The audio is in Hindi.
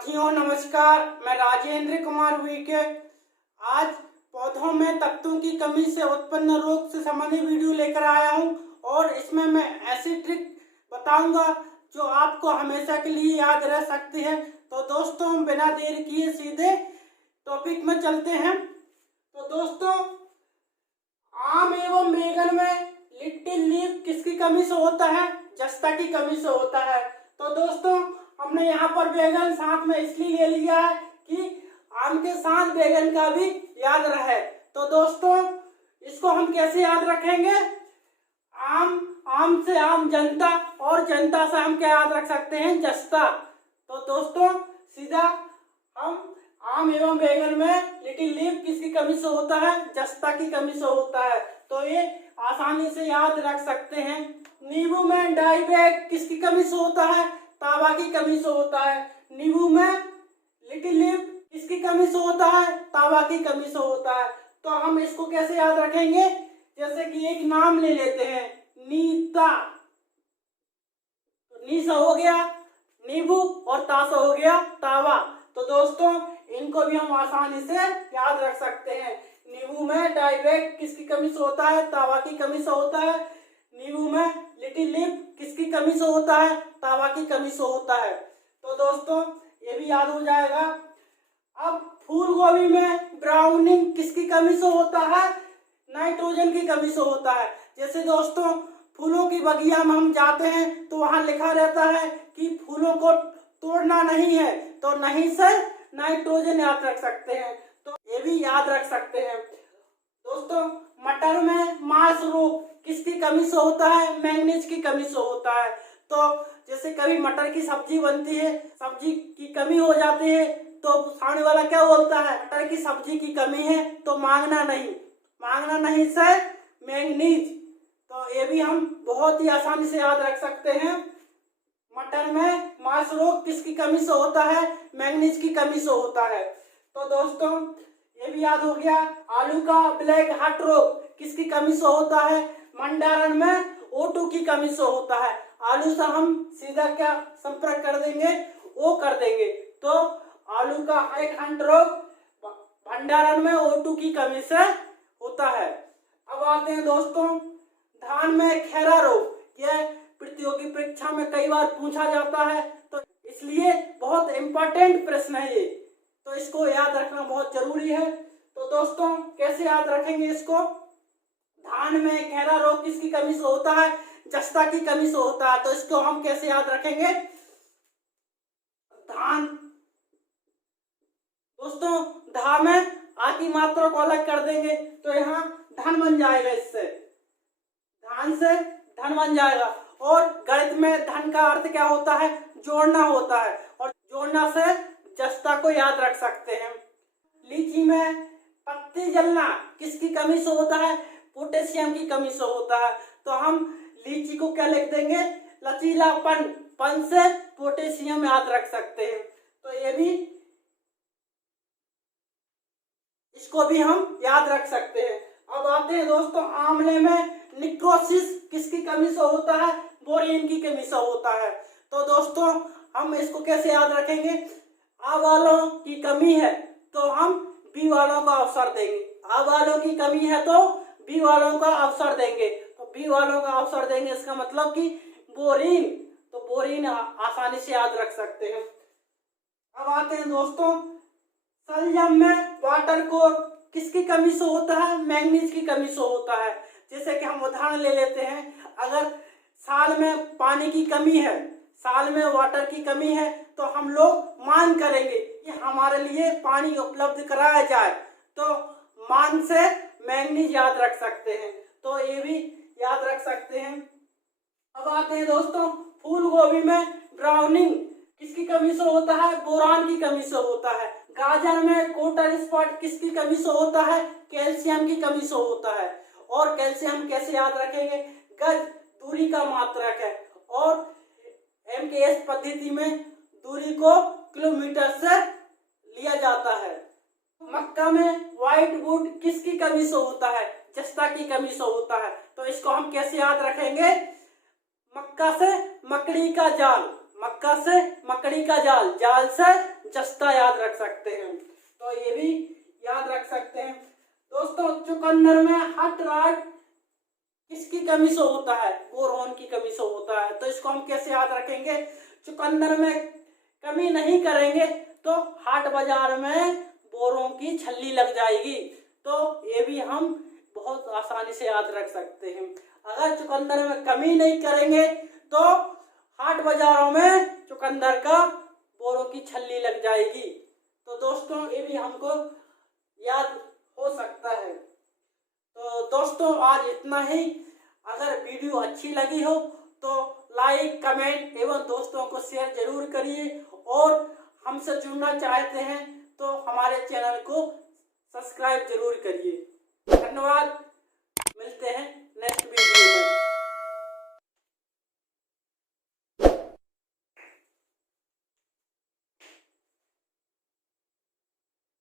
साथियों नमस्कार, मैं राजेंद्र कुमार वीके आज पौधों में तत्वों की कमी से उत्पन्न रोग से संबंधित वीडियो लेकर आया हूं और इसमें मैं ऐसी ट्रिक बताऊंगा जो आपको हमेशा के लिए याद रह सकती है। तो दोस्तों बिना देर किए सीधे टॉपिक में चलते हैं। तो दोस्तों आम एवं बैगन में लिटिल लीफ किसकी कमी से होता है? जस्ता की कमी से होता है। तो दोस्तों हमने यहाँ पर बैगन साथ में इसलिए ले लिया है कि आम के साथ बैगन का भी याद रहे। तो दोस्तों इसको हम कैसे याद रखेंगे? आम से आम जनता और जनता से हम क्या याद रख सकते हैं? जस्ता। तो दोस्तों सीधा हम आम एवं बैगन में लिटिल लीफ किसकी कमी से होता है? जस्ता की कमी से होता है। तो ये आसानी से याद रख सकते हैं। नींबू में डाइबैक किसकी कमी से होता है? तांबा की कमी से होता है। नींबू में लिटिल लीफ किसकी कमी से होता है? तांबा की कमी से होता है। तो हम इसको कैसे याद रखेंगे? जैसे कि एक नाम ले लेते हैं, नीता। तो नी से हो गया नींबू और ता से हो गया तांबा। तो दोस्तों इनको भी हम आसानी से याद रख सकते हैं। नींबू में डाइबैक किसकी कमी से होता है? तांबा की कमी से होता है। नींबू में लिटिल लीफ किसकी कमी से होता है? तांबा की कमी से होता है। तो दोस्तों ये भी याद हो जाएगा। अब फूल गोभी में ब्राउनिंग किसकी कमी से होता है? नाइट्रोजन की कमी से होता है। जैसे दोस्तों फूलों की बगिया में हम जाते हैं तो वहां लिखा रहता है कि फूलों को तोड़ना नहीं है, तो नहीं से नाइट्रोजन याद रख सकते हैं। तो ये भी याद रख सकते हैं। दोस्तों मटर में मांस रोग किसकी कमी से होता है? मैंगनीज की कमी से होता है। तो जैसे कभी मटर की सब्जी बनती है, सब्जी की कमी हो जाती है, तो सामने वाला क्या बोलता है? मटर की सब्जी की कमी है तो मांगना नहीं से मैंगनीज। तो ये भी हम बहुत ही आसानी से याद रख सकते हैं। मटर में मांस रोग किसकी कमी से होता है? मैंगनीज की कमी से होता है। तो दोस्तों ये भी याद हो गया। आलू का ब्लैक हार्ट रोग किसकी कमी से होता है? मंडारण में O2 की कमी से होता है। आलू से हम सीधा क्या संपर्क कर देंगे? O कर देंगे। तो आलू का हार्ट रोग भंडारण में O2 की कमी से होता है। अब आते हैं दोस्तों धान में खैरा रोग। यह प्रतियोगी परीक्षा में कई बार पूछा जाता है, तो इसलिए बहुत इंपॉर्टेंट प्रश्न है ये, तो इसको याद रखना बहुत जरूरी है। तो दोस्तों कैसे याद रखेंगे इसको? धान में खैरा रोग किसकी कमी से होता है? जस्ता की कमी से होता है। तो इसको हम कैसे याद रखेंगे? धान दोस्तों धा में आ की मात्रा को अलग कर देंगे तो यहाँ धन बन जाएगा। इससे धान से धन बन जाएगा। और गणित में धन का अर्थ क्या होता है? जोड़ना होता है, और जोड़ना से जस्ता को याद रख सकते हैं। लीची में पत्ती जलना किसकी कमी से होता है? पोटेशियम की कमी से होता है। तो हम लीची को क्या लिख देंगे? लचीलापन, पन से पोटेशियम याद रख सकते हैं। तो ये भी इसको भी हम याद रख सकते हैं। अब आते हैं दोस्तों आंवले में निक्रोसिस किसकी कमी से होता है? बोरेन की कमी से होता है। तो दोस्तों हम इसको कैसे याद रखेंगे? आ वालों की कमी है तो हम बी वालों का अवसर देंगे। आ वालों की कमी है तो बी वालों का अवसर देंगे। तो बी वालों का अवसर देंगे इसका मतलब कि बोरीन। तो बोरीन आसानी से याद रख सकते हैं। अब आते हैं दोस्तों शलजम में वाटर कोर किसकी कमी से होता है? मैंगनीज की कमी से होता है। जैसे कि हम उदाहरण ले लेते हैं, अगर साल में पानी की कमी है, साल में वाटर की कमी है, तो हम लोग मांग करेंगे कि हमारे लिए पानी उपलब्ध कराया जाए। तो मांग से मैंगनीज याद रख सकते हैं। तो ये भी याद रख सकते हैं। अब आते हैं दोस्तों फूल गोभी में ब्राउनिंग किसकी कमी से होता है? बोरान की कमी से होता है। गाजर में कोटर स्पॉट किसकी कमी से होता है? कैल्शियम की कमी से होता है। और कैल्शियम कैसे याद रखेंगे? गज दूरी का मात्रक है, और MKS पद्धति में दूरी को किलोमीटर से लिया जाता है। मक्का में व्हाइट वुड किसकी कमी से होता है? जस्ता की कमी से होता है। तो इसको हम कैसे याद रखेंगे? मक्का से मकड़ी का जाल, मक्का से मकड़ी का जाल, जाल से जस्ता याद रख सकते हैं, तो ये भी याद रख सकते हैं। दोस्तों चुकंदर में हट राट किसकी कमी से होता है? बोरोन की कमी से होता है। तो इसको हम कैसे याद रखेंगे? चुकंदर में कमी नहीं करेंगे तो हाट बाजार में बोरोन की छल्ली लग जाएगी। तो ये भी हम बहुत आसानी से याद रख सकते हैं। अगर चुकंदर में कमी नहीं करेंगे तो हाट बाजारों में चुकंदर का बोरों की छल्ली लग जाएगी। तो दोस्तों ये भी हमको याद हो सकता है। तो दोस्तों आज इतना ही। अगर वीडियो अच्छी लगी हो तो लाइक, कमेंट एवं दोस्तों को शेयर जरूर करिए, और हमसे जुड़ना चाहते हैं तो हमारे चैनल को सब्सक्राइब जरूर करिए। धन्यवाद, मिलते हैं नेक्स्ट वीडियो में।